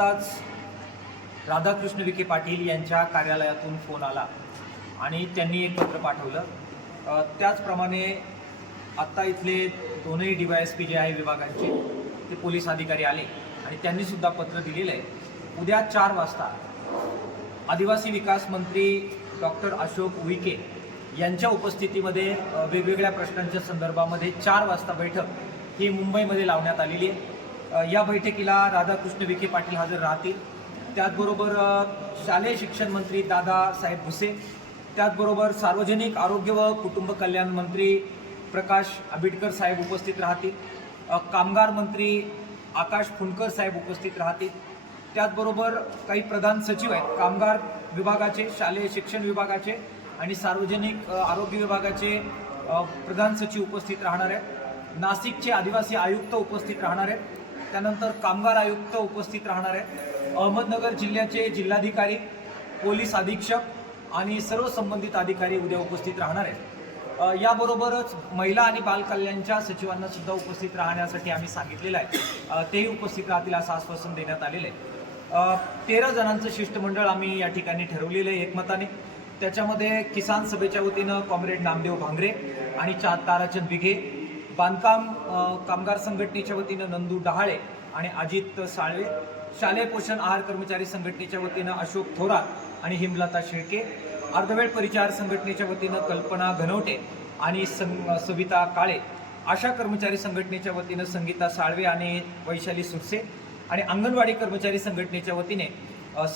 आत्ताच राधाकृष्ण विखे पाटील यांच्या कार्यालयातून फोन आला आणि त्यांनी एक पत्र पाठवलं। त्याचप्रमाणे आत्ता इथले दोनही DYSP जे आहे विभागांचे ते पोलीस अधिकारी आले आणि त्यांनी सुद्धा पत्र दिलेलं आहे। उद्या 4 वाजता आदिवासी विकास मंत्री डॉक्टर अशोक उईके यांच्या उपस्थितीमध्ये वेगवेगळ्या प्रश्नांच्या संदर्भामध्ये 4 वाजता बैठक ही मुंबईमध्ये लावण्यात आलेली आहे। या बैठकीला राधाकृष्ण विखे पाटील हजर राहतील। त्याचबरोबर शालेय शिक्षण मंत्री दादासाहेब भुसे, त्याचबरोबर सार्वजनिक आरोग्य व कुटुंब कल्याण मंत्री प्रकाश आंबेडकर साहेब उपस्थित राहतील। कामगार मंत्री आकाश फुंडकर साहेब उपस्थित राहतील। त्याचबरोबर काही प्रधान सचिव आहेत कामगार विभागाचे, शालेय शिक्षण विभागाचे आणि सार्वजनिक आरोग्य विभागाचे प्रधान सचिव उपस्थित राहणार आहेत। नाशिकचे आदिवासी आयुक्त उपस्थित राहणार आहेत। त्यानंतर कामगार आयुक्त उपस्थित राहणार आहेत। अहमदनगर जिल्ह्याचे जिल्हाधिकारी, पोलीस अधीक्षक आणि सर्व संबंधित अधिकारी उद्या उपस्थित राहणार आहेत। याबरोबरच महिला आणि बालकल्याणच्या सचिवांना सुद्धा उपस्थित राहण्यासाठी आम्ही सांगितलेलं आहे, तेही उपस्थित राहतील असं आश्वासन देण्यात आलेलं आहे। 13 जणांचं शिष्टमंडळ आम्ही या ठिकाणी ठरवलेलं आहे एकमताने। त्याच्यामध्ये किसान सभेच्या वतीनं कॉम्रेड नामदेव भांगरे आणि ताराचंद विघे, बांधकाम कामगार संघटनेच्या वतीनं नंदू डहाळे आणि अजित साळवे, शालेय पोषण आहार कर्मचारी संघटनेच्या वतीनं अशोक थोरात आणि हिमलता शेळके, अर्धवेळ परिचार संघटनेच्या वतीनं कल्पना घनवटे आणि सविता काळे, आशा कर्मचारी संघटनेच्या वतीनं संगीता साळवे आणि वैशाली सुरसे आणि अंगणवाडी कर्मचारी संघटनेच्या वतीने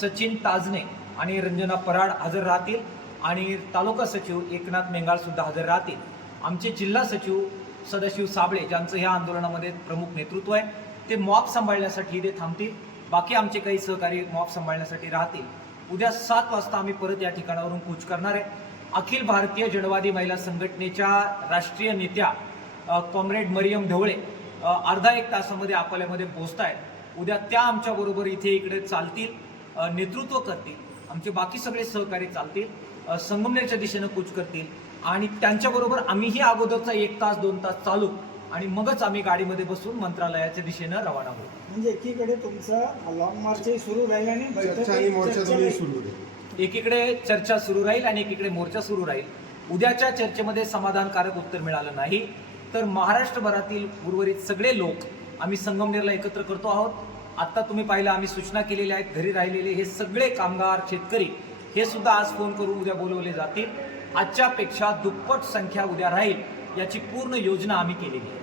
सचिन ताजने आणि रंजना पराड हजर राहतील आणि तालुका सचिव एकनाथ मेंगाळ सुद्धा हजर राहतील। आमचे जिल्हा सचिव सदाशिव साबळे, ज्यांचं ह्या आंदोलनामध्ये प्रमुख नेतृत्व आहे, ते मॉब सांभाळण्यासाठी ते थांबतील। बाकी आमचे काही सहकारी मॉब सांभाळण्यासाठी राहतील। उद्या 7 वाजता आम्ही परत या ठिकाणावरून कूच करणार आहे। अखिल भारतीय जडवादी महिला संघटनेच्या राष्ट्रीय नेत्या कॉम्रेड मरियम ढवळे अर्धा एक तासामध्ये अकोल्यामध्ये पोहोचत आहेत। उद्या त्या आमच्याबरोबर इकडे चालतील, नेतृत्व करतील। आमचे बाकी सगळे सहकारी चालतील, संगमनेरच्या दिशेनं कूच करतील आणि त्यांच्याबरोबर आम्हीही अगोदरचा 1 तास 2 तास चालू आणि मगच आम्ही गाडीमध्ये बसून मंत्रालयाच्या दिशेनं रवाना होऊ। म्हणजे एकीकडे तुमचा लॉंग मार्च सुरू राहील आणि एकीकडे चर्चा सुरू राहील आणि एकीकडे मोर्चा सुरू राहील। उद्याच्या चर्चेमध्ये समाधानकारक उत्तर मिळालं नाही तर महाराष्ट्रभरातील उर्वरित सगळे लोक आम्ही संगमनेरला एकत्र करतो आहोत। आता तुम्ही पाहिलं आम्ही सूचना केलेल्या आहेत, घरी राहिलेले हे सगळे कामगार शेतकरी हे सुद्धा आज फोन करून उद्या बोलवले जातील। आजच्या पेक्षा दुप्पट संख्या उद्या राहील याची पूर्ण योजना आम्ही केलेली आहे।